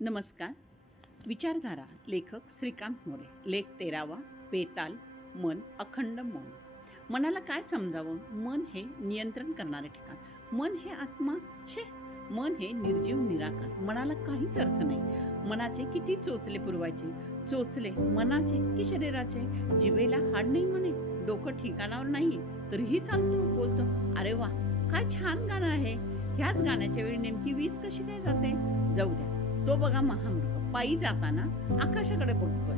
नमस्कार. विचारधारा लेखक श्रीकांत मोरे. लेख 13वा. बेताल मन अखंड मौन. मनाला काय समजावं? मन हे नियंत्रण करणारे ठिकाण. मन हे आत्मा. छे, मन हे निर्जीव निराकार. मनाला काहीच अर्थ नाही. मनाचे किती चोचले पुरवायचे? चोचले मनाचे की शरीराचे? जिभेला हाड नाही म्हणे, डोकं ठिकाणावर नाही तरीही चालतो बोलतो. अरे वा, काय छान गाणं आहे. ह्याच गाण्याच्या वेळी नेमकी वीज कशी काय जाते? जाऊ द्या, तो बघा महामूर्ख पायी जाताना आकाशाकडे बघतोय.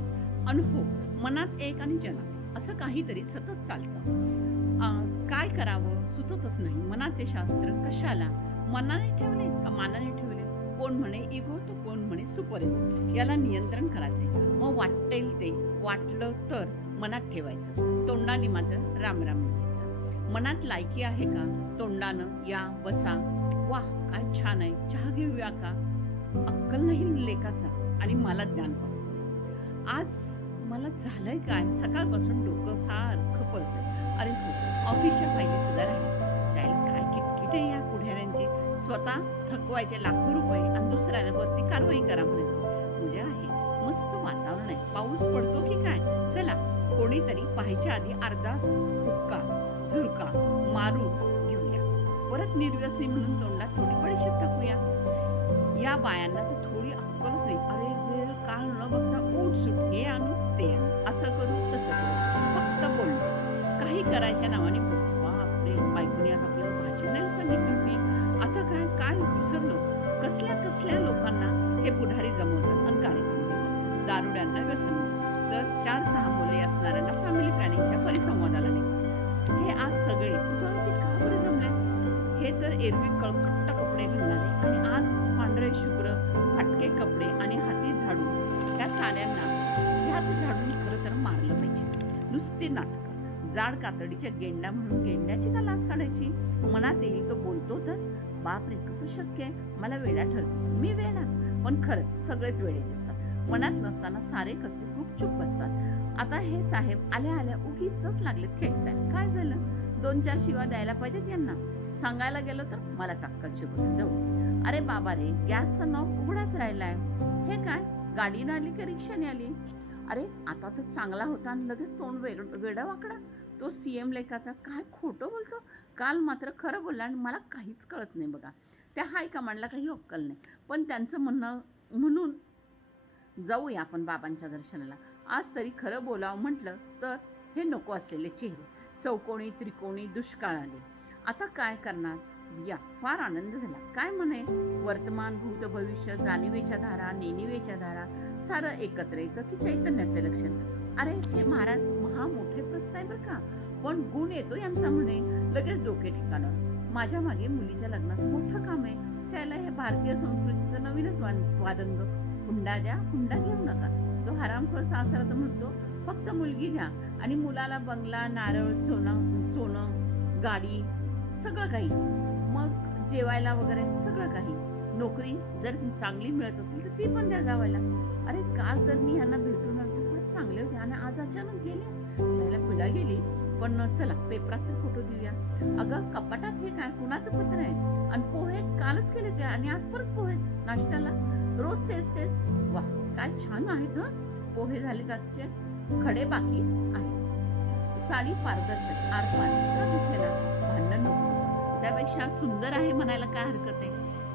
अनुभव मनात एक आणि जनात असं काहीतरी सतत चालतं. काय करावं सुचतच नाही. मनाचे शास्त्र कशाला? मनाने ठेवले का मानाने ठेवले? कोण म्हणे इगो तर कोण म्हणे सुपर इगो. याला नियंत्रण करायचे. मग वाटेल ते वाटलं तर मनात ठेवायचं. तोंडाने मात्र राम राम म्हणायचं. मनात लायकी आहे का? तोंडानं या बसा, वाह काय छान आहे, चहा घेऊया का? अक्कल नाही लेखाचा आणि मला ज्ञान पासून. आज मला झालंय काय? सकाळपासून डोकं सारखं पळतंय. अरे हो, ऑफिसच्या फायली सुद्धा राहिल्या. जायला काय किटकिट आहे या पुढाऱ्यांची. स्वतः थकवायचे लाखो रुपये आणि दुसऱ्यांवरती कारवाई करा म्हणायची. मजा आहे, मस्त वातावरण आहे. पाऊस पडतो की काय? चला कोणीतरी पाहायच्या आधी अर्धा हुक्का झुरका मारून घेऊया. परत निर्व्यसनी म्हणून तोंडात थोडी बडीशेप टाकूया. या बायांना तर थोडी अक्कलच नाही. अरे वेळ काळ न बघता उठ सुट, हे आणू ते आणू, असं करू तसं करू, फक्त बोलतो. काही करायच्या नावाने बापरे, बायकोनी आज आपल्याला भाजी नाही सांगितली होती. आता काय काय विसरलो. कसल्या कसल्या लोकांना हे पुढारी जमवतात आणि कार्यक्रम देतात. दारुड्यांना व्यसन, तर 4-6 मुले असणाऱ्यांना फॅमिली प्लॅनिंगच्या परिसंवादाला नाही. हे आज सगळे कुठे का बरं जमले? हे तर एरवी कळकट्ट कपडे घालणारे आणि आज पांढरे शुभ्र फाटके कपडे आणि हाती झाडू. त्या साऱ्यांना ह्याच झाडून खरं तर मारलं पाहिजे. नुसते नाटकं. जाड कातडीच्या गेंडा म्हणून गेंड्याची का लाच काढायची? मनात येईल तो बोलतो तर बापरे कसं शक्य आहे, मला वेडा ठरतो, मी वेडा. पण खरंच सगळेच वेडे दिसतात. मनात नसताना सारे कसे गुपचूप बसतात. आता हे साहेब आल्या आल्या उगीच लागलेत खेळसायला. काय झालं? 2-4 शिवा द्यायला पाहिजेत यांना. सांगायला गेलो तर मला चाक्कल शिकवत जाऊ. अरे बाबा रे, गॅसचा नॉब उघडाच राहिलाय. हे काय, गाडीने आली की रिक्षाने आली? अरे आता तर चांगला होता आणि लगेच तोंड वेडा वाकडा. तो सीएम लेखाचा काय खोटं बोलतो. काल मात्र खरं बोलला आणि मला काहीच कळत नाही बघा. त्या हायकमांडला काही अक्कल नाही. पण त्यांचं म्हणणं म्हणून जाऊया आपण बाबांच्या दर्शनाला. आज तरी खरं बोलावं म्हटलं तर हे नको असलेले चेहरे, चौकोनी त्रिकोणी दुष्काळ आले. आता काय करणार? या फार आनंद झाला. काय म्हणे, वर्तमान भूत भविष्य जाणीवेच्या धारा नेणिवेच्या धारा सारं एकत्र येतं की चैतन्याचे लक्षण. अरे हे महाराज महा मोठे प्रश्न आहे बरं का, पण गुण येतो यांचा म्हणे. लगेच डोके ठिकाणं. माझ्या मागे मुलीच्या लग्नाचं मोठं काम आहे. त्याला हे भारतीय संस्कृतीचं नवीनच वादंग. हुंडा द्या, हुंडा घेऊ नका. तो हरामखोर सासरा तर म्हणतो फक्त मुलगी द्या आणि मुलाला बंगला नारळ सोनं गाडी सगळं काही, मग जेवायला वगैरे सगळं काही. नोकरी जर चांगली मिळत असेल तर ती पण द्या जावायला. अरे काल तर मी ह्यांना भेटून आले, फार चांगले होते आणि आज अचानक गेले. जायला पिढा गेली. पण चला पेपरात तर फोटो देऊया. अगं कपाटात हे काय, कुणाचं पत्र आहे? आणि पोहे कालच केले ते आणि आज परत पोहेच नाश्त्याला. रोज तेच तेच. वा काय छान आहेत हं. पोहे झालेत आजचे, खडे बाकी आहेच. साडी पारदर्शक आरपार का दिसेना? भांडण नको, त्यापेक्षा सुंदर आहे म्हणायला काय हरकत आहे.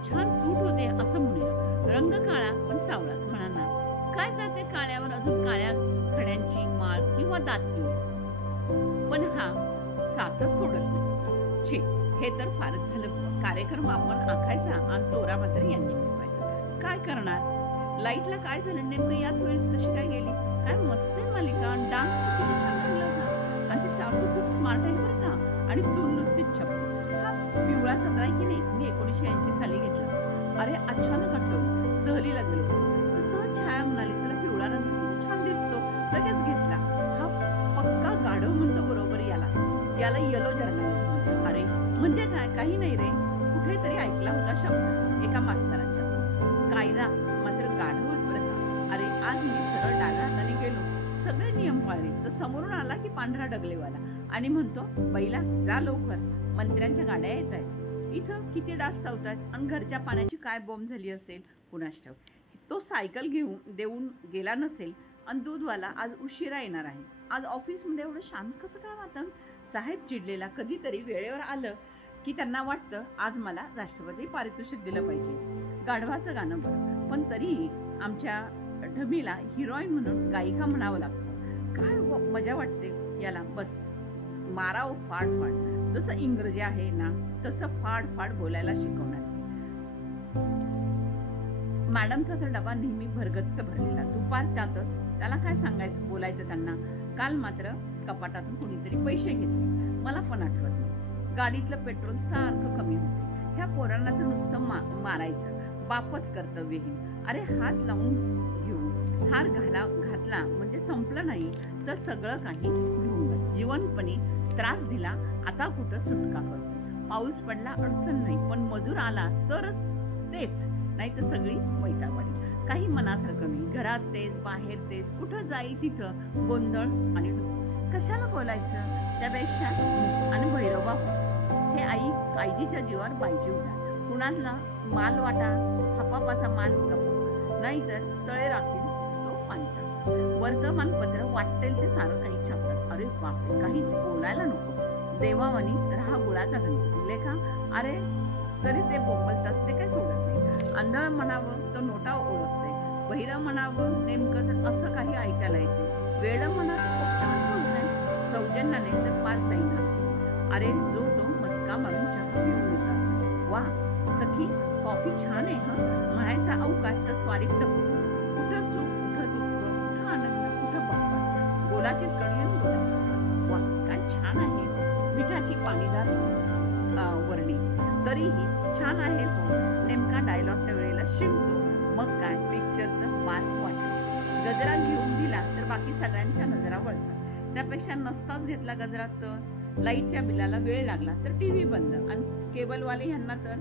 छान सूट होते असं म्हणूया. रंग काळा पण सावळाच म्हणा ना. काय जाते काळ्यावर अजून काळ्या खड्यांची माळ किंवा दात पिवळा. पण हा साथच सोडत नाही. छे, हे तर फारच झालं. कार्यक्रम आपण आखायचा आणि तोरा मात्र यांनी मिळवायचा. काय करणार? लाईटला काय झालं नेमकं? याच वेळेस कशी काय गेली? काय मस्त आहे मालिका. डान्स तर किती छान लागला होता. आणि ती सासू खूप स्मार्ट आहे बरं का. आणि सून नुसतीच छप्पन. पिवळा सदरा आहे की नाही, मी 1980 साली घेतला. अरे अचानक आठवलं, सहलीला गेलो तर सहज छाया म्हणाली तुला पिवळा रंग किती छान दिसतो, लगेच घेतला. हा पक्का गाढव म्हणतो बरोबर याला येलो जर्नलिस्ट म्हणतो. अरे म्हणजे काय? काही नाही रे, कुठेतरी ऐकला होता शब्द एका मास्तरांच्या. कायदा मात्र गाढवच बरं का. अरे आज मी सरळ डाव्या हाताने गेलो, सगळे नियम पाळले, तर समोरून आला की पांढरा डगलेवाला आणि म्हणतो बैला जा लवकर, मंत्र्यांच्या गाड्या येत आहेत. इथं किती डास चावतात आणि घरच्या पाण्याची काय बोंब झाली असेल कुणास ठाऊक. तो सायकल देऊन गेला नसेल आणि दूधवाला आज उशिरा येणार आहे. आज ऑफिसमध्ये एवढं शांत कसं काय वातावरण? साहेब चिडलेला. कधीतरी वेळेवर आलं की त्यांना वाटतं आज मला राष्ट्रपती पारितोषिक दिलं पाहिजे. गाढवाचं गाणं बरं, पण तरीही आमच्या ढमीला हिरोईन म्हणून गायिका म्हणावं लागतं. काय मजा वाटते याला. बस माराव फाड फाड. जसं इंग्रजी आहे ना तसं फाड फाड बोलायला शिकवणार. मॅडमचा तर डबा नेहमी भरगच्च भरलेला. दुपार त्यातच त्याला काय सांगायचं बोलायचं त्यांना. काल मात्र कपाटातून कोणीतरी पैसे घेतले. मला पण आठवत नाही. गाडीतलं पेट्रोल सारखं कमी होते. ह्या पोरांना तर नुसतं मारायचं. बापच कर्तव्यहीन. अरे हात लावून घेऊन हार घातला म्हणजे संपलं नाही तर सगळं काही ढोंग. जीवनपणी त्रास दिला, आता कुठं सुटका करतो. पाऊस पडला अडचण नाही, पण मजूर आला तरच तेच, नाही तर सगळी वैतागवाडी. काही मनासारखं नाही. घरात तेच, बाहेर तेच, कुठं जाईल तिथं गोंधळ आणि कशाला बोलायचं. त्यापेक्षा आणि भैरवा हे आईजीच्या जीवावर पाहिजे होता. कुणाला माल वाटा, हापापाचा माल गप्पा, नाहीतर तळे राखील तो पांचा. वर्तमानपत्र वाटेल ते सारं काही छापतात. अरे बापरे, काही बोलायला नको. देवावानी राहा गुळाचा गणपती. लेखा अरे तरी ते बोंबलतात, ते काय सोडत नाही. आंधळ म्हणावं तर नोटा ओळखते. बहिरं म्हणावं नेमकं तर असं काही ऐकायला येते. वेड म्हणा बोलतंय. सौजन्याने तर पार दैन असते. अरे जो तो मस्का मारून चहा पिऊन येतात. वा सखी कॉफी छान आहे हं म्हणायचा अवकाश तर स्वारीत टपूस. कुठं सुख, कुठं दुःख, कुठं आनंद, कुठं बाप्पास. बोलाचीच कणी आणि बोलाचीच कणी. वा काय छान आहे. मिठाची पाणीदार वर्णी तरीही छान आहे हो. नेमका डायलॉगच्या वेळेला शिवतो. मग काय पिक्चरचं मार्क वाटत. गजरा घेऊन दिला तर बाकी सगळ्यांच्या नजरा वळतात. त्यापेक्षा नसताच घेतला गजरा तर. लाईटच्या बिलाला वेळ लागला तर टीव्ही बंद. आणि केबलवाले यांना तर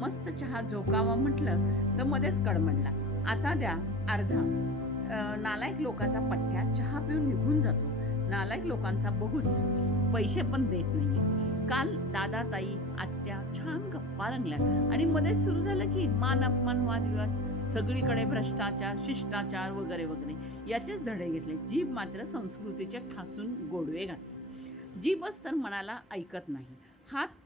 मस्त चहा झोकावा म्हटलं तर मध्येच कडमडला. आता द्या अर्धा. नालायक लोकांचा पठ्ठ्या चहा पिऊन निघून जातो. नालायक लोकांचा बहुच पैसे पण देत नाही. काल दादा, ताई, आत्या छान गप्पा रंगल्या आणि मध्ये सुरू झालं की मान अपमान, वादविवाद. सगळीकडे भ्रष्टाचार, शिष्टाचार वगैरे वगैरे याचेच धडे घेतले. जीभ मात्र संस्कृतीचे ठासून गोडवे घातले. जीभच तर मनाला ऐकत नाही. हात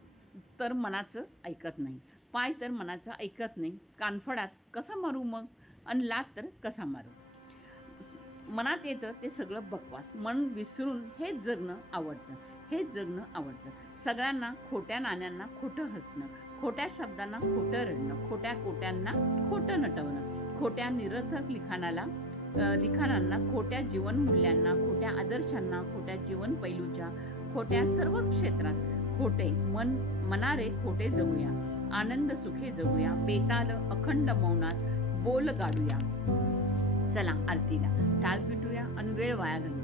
तर मनाचं ऐकत नाही. पाय तर मनाचं ऐकत नाही. कानफडात कसा मारू मग, आणि लात तर कसा मारू. मनात येतं ते सगळं बकवास. मन विसरून हेच जगणं आवडतं. हेच जगणं आवडतं. सगळ्यांना खोट्या नाण्यांना खोटं हसणं, खोट्या शब्दांना खोटं रडणं, खोट्या कोट्यांना खोटं नटवणं, खोट्या निरर्थक लिखाणांना, खोट्या जीवनमूल्यांना, खोट्या आदर्शांना, खोट्या जीवन पैलूच्या, खोट्या सर्व क्षेत्रात खोटे मनारे खोटे जगूया. आनंद सुखे जगूया. बेताल अखंड मौनात बोल गाडूया. चला आरतीला. टाळ पिटूया आणि वेळ वाया घालूया.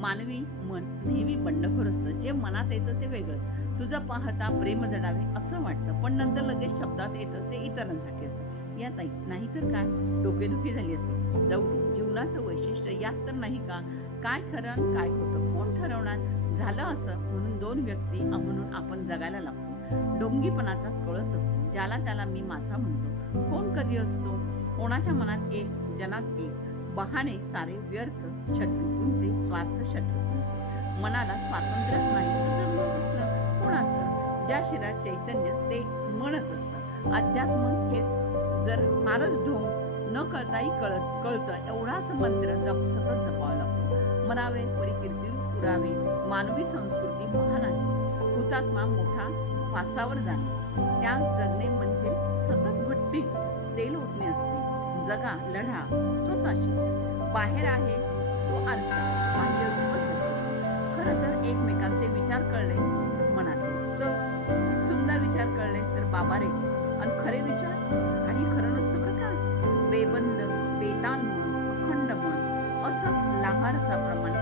मानवी मन नेहमी बंडखोर असतं. जे मनात येतं ते वेगळंच. तुझं पाहता प्रेम जडावे असं वाटतं, पण नंतर लगेच शब्दात येतं ते इतरांसाठी असतं. यात नाहीतर काय डोकेदुखी झाली असेल. जाऊ दे. जीवनाचं वैशिष्ट्य यात तर नाही का. काय खरं आणि काय खोटं कोण ठरवणार. झालं असं म्हणून दोन व्यक्ती म्हणून आपण जगायला लागतो. डोंगीपणाचा कळस असतो. ज्याला त्याला मी माझा म्हणतो. कोण कधी असतो. कोणाच्या मनात एक, जनात एक. बहाणे सारे व्यर्थ. शत्रुंचे स्वार्थ शत्रुंचे. मनाला स्वातंत्र्यच नाही तर जगणं कसलं कोणाचं. ज्या शिरात चैतन्य ते मनच असतं. अध्यात्म हे जर फारच ढोंग न कळताही कळतं एवढाच मंत्र सतत जपावा लागतो. मनावे परी कीर्ती पुरावे. मानवी संस्कृती महान आहे. हुतात्मा मोठा फासावर जाणे. त्या जगणे म्हणजे सतत भट्टीत तेल ओतणे असते. जगा लढा स्वतःशीच. बाहेर आहे तो आरसा, बाह्य रूपच दर्शवतो. खरं तर एकमेकांचे विचार कळले मनाचे तर सुंदर विचार कळले तर बाबा रे. आणि खरे विचार काही खरं नसतं का. बेबंद, बेताल मन, अखंड मन असंच लाभारसाप्रमाणे